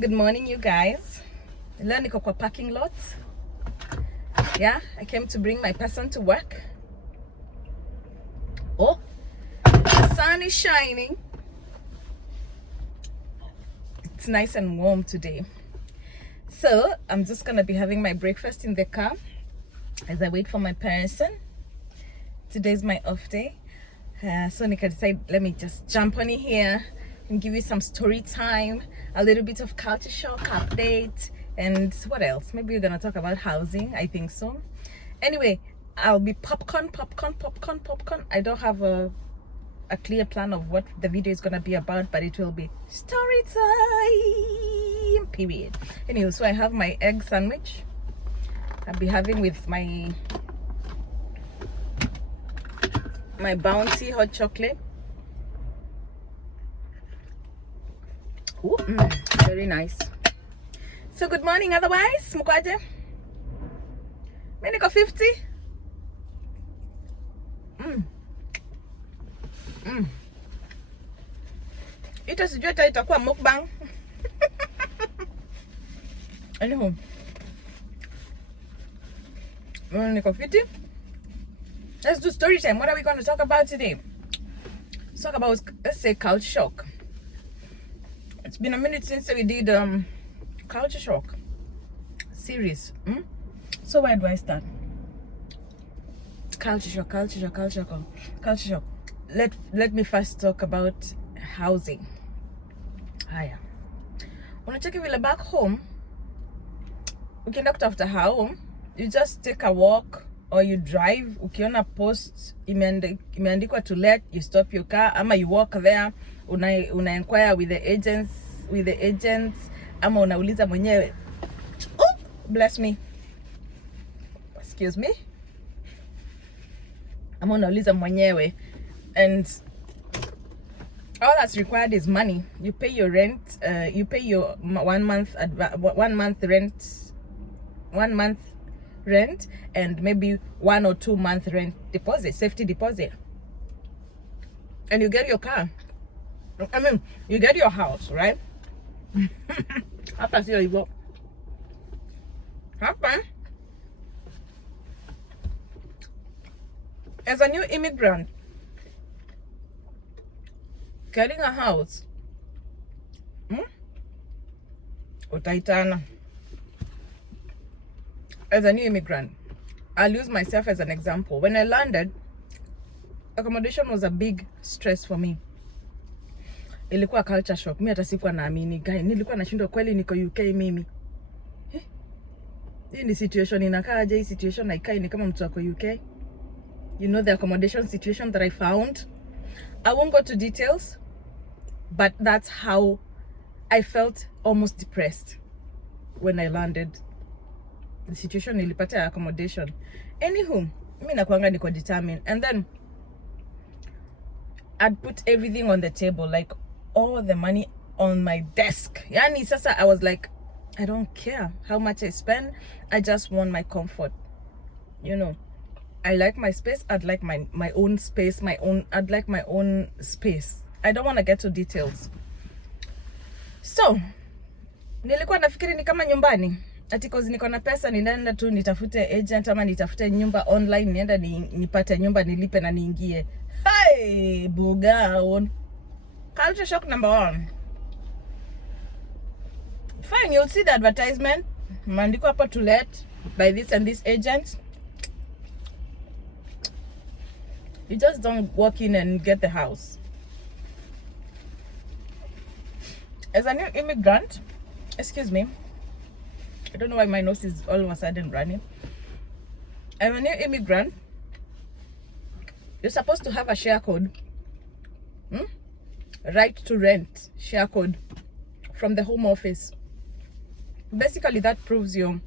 Good morning, you guys. Leo niko kwa parking lot. Yeah, I came to bring my person to work. Oh, the sun is shining. It's nice and warm today. So I'm just gonna be having my breakfast in the car as I wait for my person. Today's my off day. So Nika decided, let me just jump on in here and give you some story time, a little bit of culture shock update, and what else? Maybe we're gonna talk about housing. I think so. Anyway, I'll be popcorn. I don't have a clear plan of what the video is gonna be about, but it will be story time, period. Anyway, so I have my egg sandwich. I'll be having with my Bounty hot chocolate. Ooh, very nice. So good morning. Otherwise, mukwaje? Mimi niko 50. Ito sijui hata itakuwa mukbang. Anywho, niko 50. Let's do story time. What are we going to talk about today? Let's talk about, let's say, culture shock. It's been a minute since we did culture shock series. So where do I start? Culture shock. Let me first talk about housing. Haya, unacheki vile back home, ukienda kutafuta home, you just take a walk or you drive. Ukiona post imeandikwa to let, you stop your car, ama you walk there, una inquire with the agents, ama unauliza mwenyewe. Oh, bless me, excuse me. Ama unauliza mwenyewe, and all that's required is money. You pay your rent, you pay your 1 month rent, and maybe 1 or 2 month rent deposit, safety deposit, and you get your car. I mean, you get your house, right? Hapa sio hivyo. Hapa, as a new immigrant, getting a house, utaitana. As a new immigrant, I'll use myself as an example. When I landed, accommodation was a big stress for me. Ilikuwa culture shock. Mimi hata sikuwa naamini, guy. Nilikuwa nashindwa kweli niko UK mimi. Hii ni situation inakaaje? Hii situation haikai ni kama mtu wako UK. You know the accommodation situation that I found. I won't go to details, but that's how I felt, almost depressed when I landed. The situation nilipata accommodation. Anywho, mimi nakuanga niko determined, and then I'd put everything on the table, like all the money on my desk. Yani sasa I was like, I don't care how much I spend, I just want my comfort. You know, I like my space. I'd like my own space, I'd like my own space. I don't want to get to details. So nilikuwa nafikiri ni kama nyumbani, ati cause niko na pesa ninaenda tu nitafute agent ama nitafute nyumba online, nienda nipate nyumba nilipe na niingie. Hey, bugaon. Culture shock number 1. Fine, you'll see the advertisement. Mandiko hapo to let by this and this agent. You just don't walk in and get the house. As a new immigrant, excuse me, I don't know why my nose is all of a sudden running. I'm a new immigrant. You're supposed to have a share code. Right to rent share code from the home office. Basically, that proves your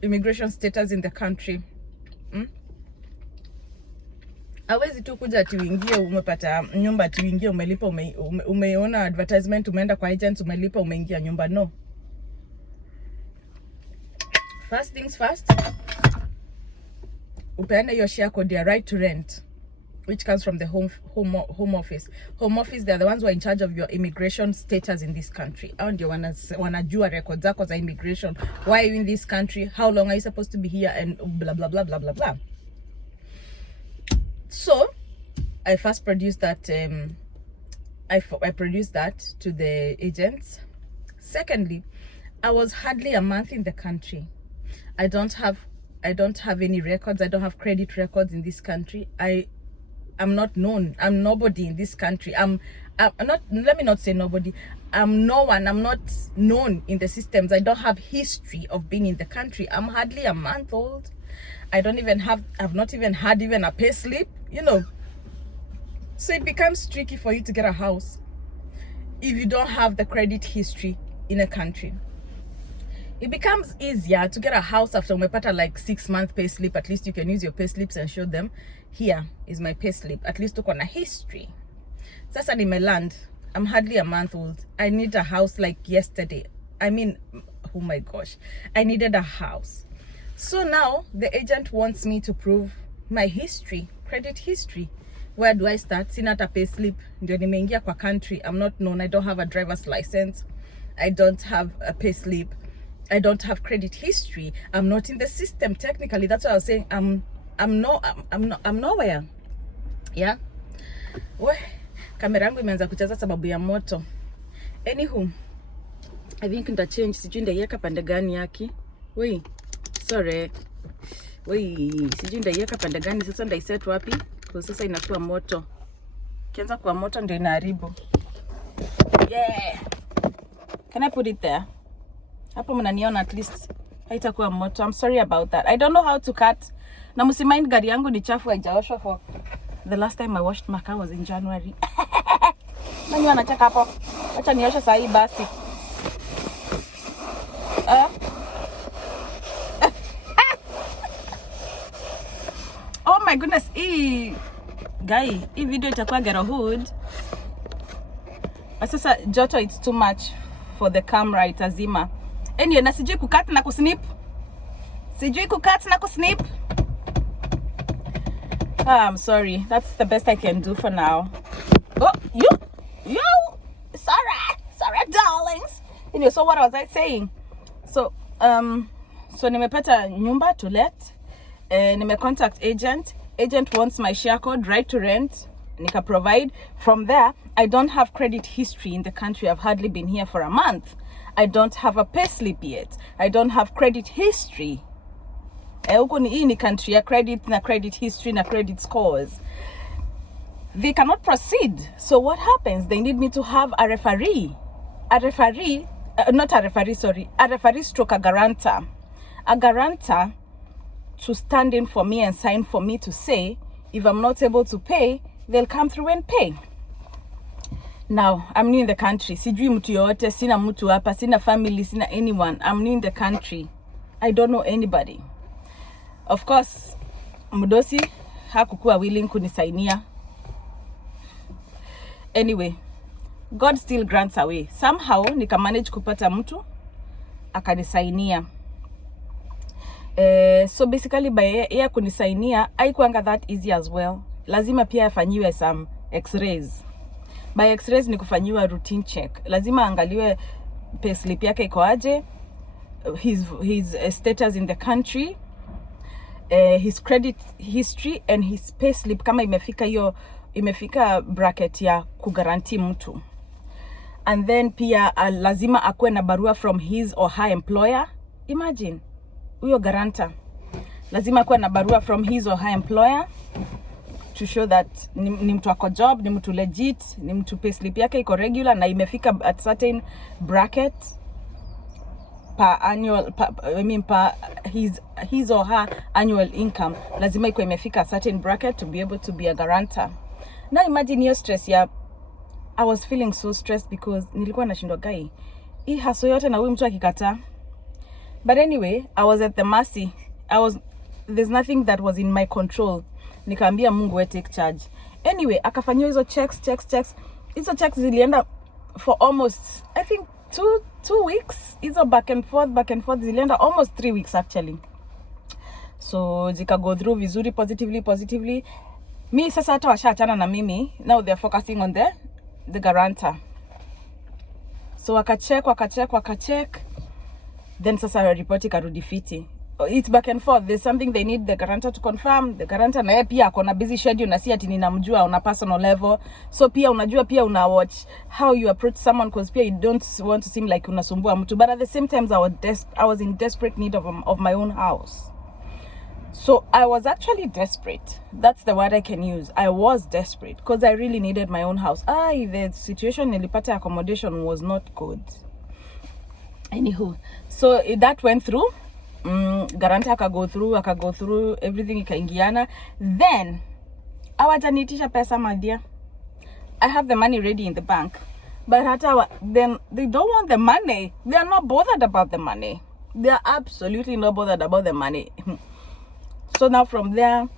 immigration status in the country. Hawezi tu kuja ati uingie umepata nyumba, ati uingie umelipa, umeona advertisement, umeenda kwa agent, umelipa, umeingia nyumba. No. First things first, upeane your share code ya right to rent. which comes from the home office. Home office, they're the ones who are in charge of your immigration status in this country. And you wanajua records zako za immigration. Why are you in this country? How long are you supposed to be here? And blah blah blah blah blah blah. So I first produced that. I produced that to the agents. Secondly, I was hardly a month in the country. I don't have any records. I don't have credit records in this country. I'm not known. I'm nobody in this country. I'm not, let me not say nobody. I'm no one. I'm not known in the systems. I don't have history of being in the country. I'm hardly a month old. I've not even had even a pay slip, you know. So it becomes tricky for you to get a house if you don't have the credit history in a country. It becomes easier to get a house after umepata like 6-month pay slip. At least you can use your pay slips and show them, here is my pay slip. At least uko na history. Sasa nimeland. I'm hardly a month old. I need a house like yesterday. I mean, oh my gosh. I needed a house. So now the agent wants me to prove my history, credit history. Where do I start? Sina hata pay slip. Ndio nimeingia kwa country. I'm not known. I don't have a driver's license. I don't have a pay slip. I don't have credit history. I'm not in the system technically. That's what I was saying. I'm nowhere. Yeah. We, kamera yangu imeanza kucheza sababu ya moto. Anywho, I think nita change. Sijui ndaiweka pande gani yaki. Wei, sorry. Wei, sijui ndaiweka pande gani. Sasa ndaiset wapi? Kwa sasa inakuwa moto. Kianza kuwa moto ndio inaharibu. Yeah. Can I put it there? Hapo mnaniona at least haitakuwa moto. I'm sorry about that. I don't know how to cut. Na msimind gari yangu ni chafu haijaoshwa for the last time I washed my car was in January. Nani anacheka hapo? Acha nioshe saa hii basi. Oh my goodness, guy, hii video itakuwa ghetto hood. Sasa joto it's too much for the camera itazima. Anyway, na sijui kukat na kusnip. I'm sorry. That's the best I can do for now. Oh, you. Sorry, darlings. Anyway, so what was I saying? So nimepata nyumba to let. Nime contact agent. Agent wants my share code, right to rent. Nika provide. From there, I don't have credit history in the country. I've hardly been here for a month. I don't have a pay slip yet. I don't have credit history. Huko ni hii ni country ya credit na credit history na credit scores. They cannot proceed. So what happens? They need me to have a referee. A referee stroke a guarantor. A guarantor to stand in for me and sign for me to say, if I'm not able to pay, they'll come through and pay. Now, I'm new in the country. Sijui mtu yote, sina mtu hapa, sina family, sina anyone. I'm new in the country. I don't know anybody. Of course, mdosi hakukuwa willing kunisainia. Anyway, God still grants a way. Somehow, nika manage kupata mtu akanisainia. So basically by yeye kunisainia haikuanga that easy as well. Lazima pia afanyiwe some x-rays. By x-rays ni kufanyiwa routine check. Lazima angaliwe pay slip yake iko aje, his status in the country, his credit history and his pay slip kama imefika bracket ya kugaranti mtu. And then pia lazima akuwe na barua from his or her employer. Imagine huyo guarantor lazima akuwe na barua from his or her employer to show that ni mtu ako job, ni mtu legit, ni mtu pay slip yake iko regular na imefika at certain bracket per annual per his or her annual income. Lazima iko imefika a certain bracket to be able to be a guarantor. Now imagine your stress ya I was feeling so stressed because nilikuwa nashindwa guy. Hii haso yote na huyu mtu akikataa. But anyway, I was at the mercy. There's nothing that was in my control. Nikaambia Mungu we take charge. Anyway, akafanywa hizo checks. Hizo checks zilienda for almost, I think, two weeks. Hizo back and forth zilienda almost 3 weeks actually. So zika go through vizuri positively. Mi sasa hata washaachana na mimi, now they're focusing on the guarantor. So wakacheck, then sasa report ikarudi fiti. It's back and forth. There's something they need the guarantor to confirm. The guarantor na yeye pia akona busy schedule, na si ati ninamjua on a personal level. So pia unajua pia una watch how you approach someone, because pia you don't want to seem like unasumbua mtu. But at the same time I was in desperate need of my own house. So I was actually desperate. That's the word I can use. I was desperate because I really needed my own house. The situation nilipata accommodation was not good. Anywho, so that went through. Guarantor akago through everything ikaingiana. Then hawajaniitisha pesa, my dear. I have the money ready in the bank, but then they don't want the money. They are not bothered about the money. They are absolutely not bothered about the money. So now from there,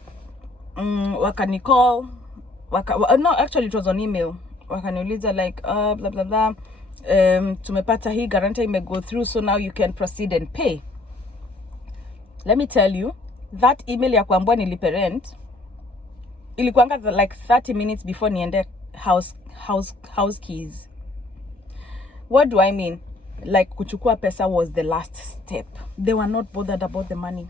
wakanicall, no, actually it was on email. Wakaniuliza like blah blah blah, tumepata hii guarantee go through, so now you can proceed and pay. Let me tell you, that email ya kuambua nilipe rent ilikuanga like 30 minutes before niende house keys. What do I mean? Like kuchukua pesa was the last step. They were not bothered about the money.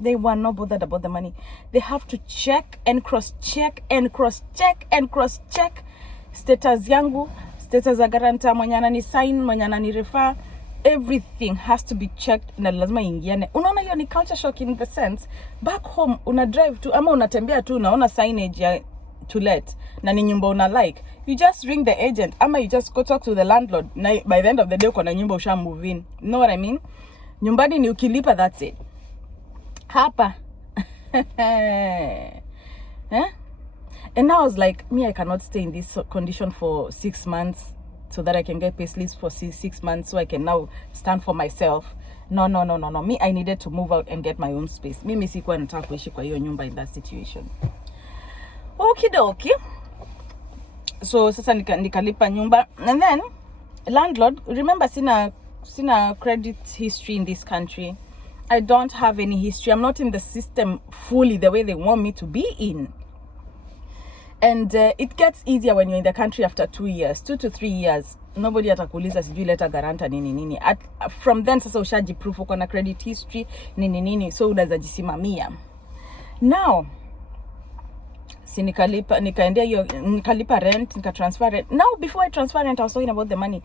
They were not bothered about the money. They have to check and cross-check and cross-check and cross-check status yangu, status za guarantor, mwenye anani sign, mwenye anani refer. Everything has to be checked na lazima ingiane. Unaona hiyo ni culture shock in the sense, back home una drive tu ama unatembea tu unaona signage ya to let na ni nyumba una like, you just ring the agent ama you just go talk to the landlord, na by the end of the day uko na nyumba usha move in. You know what I mean? Nyumbani ni ukilipa, that's it. Hapa and now I was like, me, I cannot stay in this condition for 6 months so that I can get pay slips for 6 months so I can now stand for myself. No. Me, I needed to move out and get my own space. Mimi sikuwa nataka kuishi kwa hiyo nyumba in that situation. Okay. So sasa nikalipa nyumba, and then landlord, remember sina credit history in this country. I don't have any history. I'm not in the system fully the way they want me to be in. And it gets easier when you're in the country after 2 to 3 years. Nobody atakuuliza sijui leta guarantor nini. From then sasa ushaji proof uko na credit history nini, so unaweza jisimamia. Now nikalipa rent, transfer rent. Now before I transfer rent, I was talking about the money.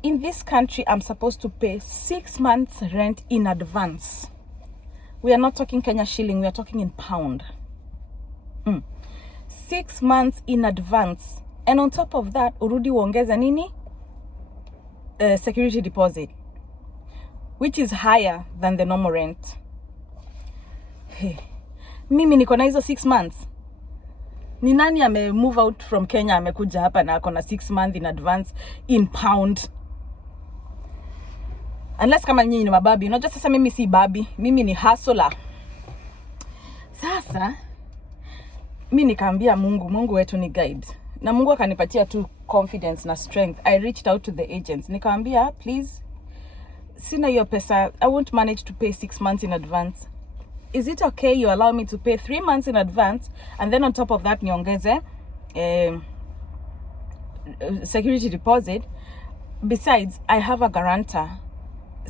In this country, I'm supposed to pay 6 months rent in advance. We are not talking Kenya shilling, we are talking in pound. 6 months in advance. And on top of that, urudi uongeza nini? Security deposit, which is higher than the normal rent. Hey, mimi niko na hizo 6 months. Ni nani ame move out from Kenya amekuja hapa na akona 6 months in advance in pound? Unless kama nyinyi ni mababi. Unajua sasa mimi si babi, mimi ni hustler. Sasa mimi nikaambia Mungu wetu ni guide. Na Mungu akanipatia tu confidence na strength. I reached out to the agents. Nikaambia, please, sina hiyo pesa. I won't manage to pay 6 months in advance. Is it okay you allow me to pay 3 months in advance, and then on top of that niongeze security deposit? Besides, I have a guarantor.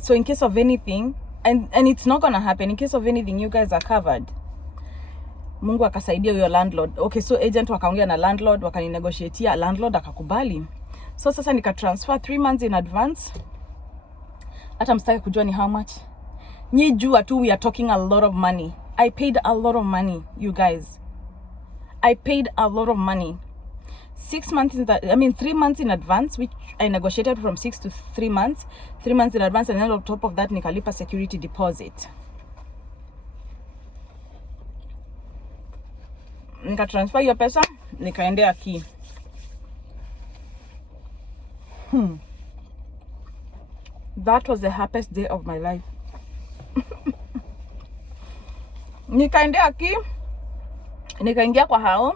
So in case of anything, and it's not gonna happen, in case of anything, you guys are covered. Mungu akasaidia huyo landlord. Okay, so agent wakaongea na landlord, wakaninegotiatea, landlord akakubali. So sasa nika transfer 3 months in advance. Hata msitaki kujua ni how much. Nyi jua tu we are talking a lot of money. I paid a lot of money, you guys. I paid a lot of money. 3 months in advance, which I negotiated from 6 to 3 months. 3 months in advance, and then on top of that, nikalipa security deposit. Nika transfer your pesa, nikaendea key. That was the happiest day of my life. Nikaendea key, nikaingia kwa hao.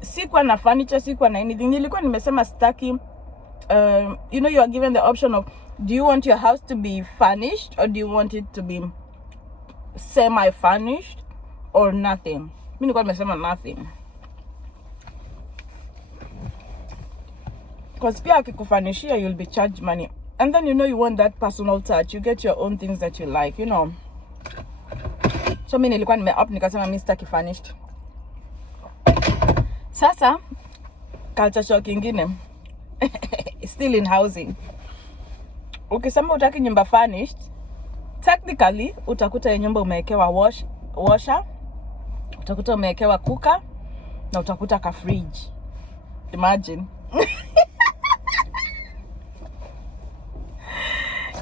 Sikuwa na furniture, sikuwa na anything. Nilikuwa nimesema sitaki. You know, you are given the option of, do you want your house to be furnished or do you want it to be semi-furnished or nothing? Mimi nilikuwa nimesema nothing. Because pia akikufanishia, you'll be charged money. And then you want that personal touch. You get your own things that you like, So mimi nilikuwa nime-up nikasema mimi sitaki furnished. Sasa culture shock ingine. Still in housing. Ukisema utaki nyumba furnished, technically utakuta ya nyumba umewekewa washer, utakuta umewekewa cooker na utakuta ka fridge. Imagine.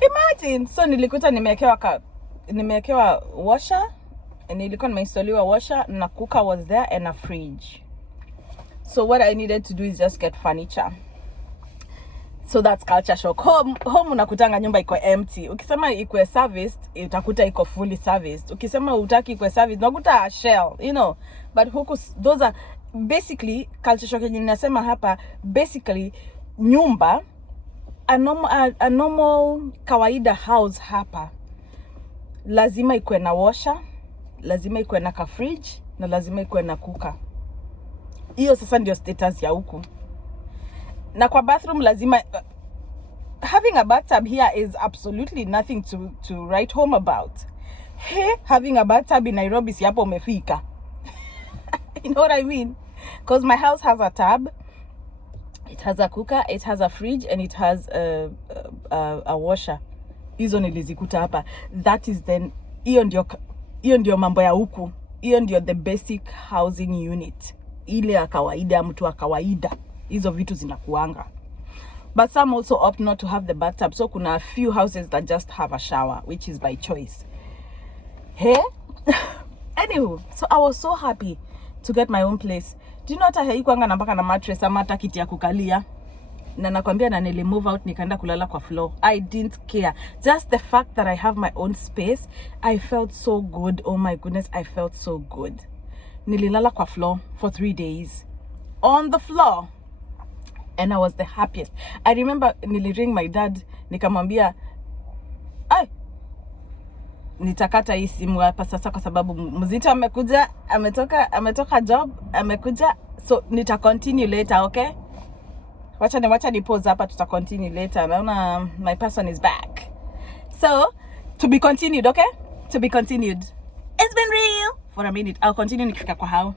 Imagine. So nilikuta nimewekewa washer, nilikuwa nimeinstaliwa washer na cooker was there and a fridge. So what I needed to do is just get furniture. So that's culture shock. Home unakutanga nyumba iko empty. Ukisema iko serviced, utakuta iko fully serviced. Ukisema utaki iko serviced, unakuta a shell, But huku, those are basically culture shock yenye ninasema hapa. Basically nyumba, a normal kawaida house hapa lazima ikuwe na washer, lazima ikuwe na ka fridge, na lazima ikuwe na cooker. Hiyo sasa ndio status ya huku. Na kwa bathroom lazima, having a bathtub here is absolutely nothing to write home about. Hey, having a bathtub in Nairobi si hapo umefika. You know what I mean? Because my house has a tub, it has a cooker, it has a fridge, and it has a washer. Hizo nilizikuta hapa. That is then, hiyo ndio mambo ya huku. Hiyo ndio the basic housing unit. Ile ya kawaida, mtu wa kawaida. Hizo vitu zinakuanga. But some also opt not to have the bathtub. So kuna a few houses that just have a shower, which is by choice. Hey? Anywho, so I was so happy to get my own place. Do you know hata haikuanga na mpaka na mattress ama hata kiti ya kukalia? Na nakwambia na nili move out nikaenda kulala kwa floor. I didn't care. Just the fact that I have my own space, I felt so good. Oh my goodness, I felt so good. Nililala kwa floor for 3 days. On the floor. And I was the happiest. I remember niliring my dad, nikamwambia, nitakata hii simu hapa sasa kwa sababu mzito amekuja, ametoka job, amekuja, so nita continue later, okay? Wacha ni pause hapa, tuta continue later. Naona my person is back. So, to be continued, okay? To be continued. It's been real for a minute. I'll continue nikifika kwa hao.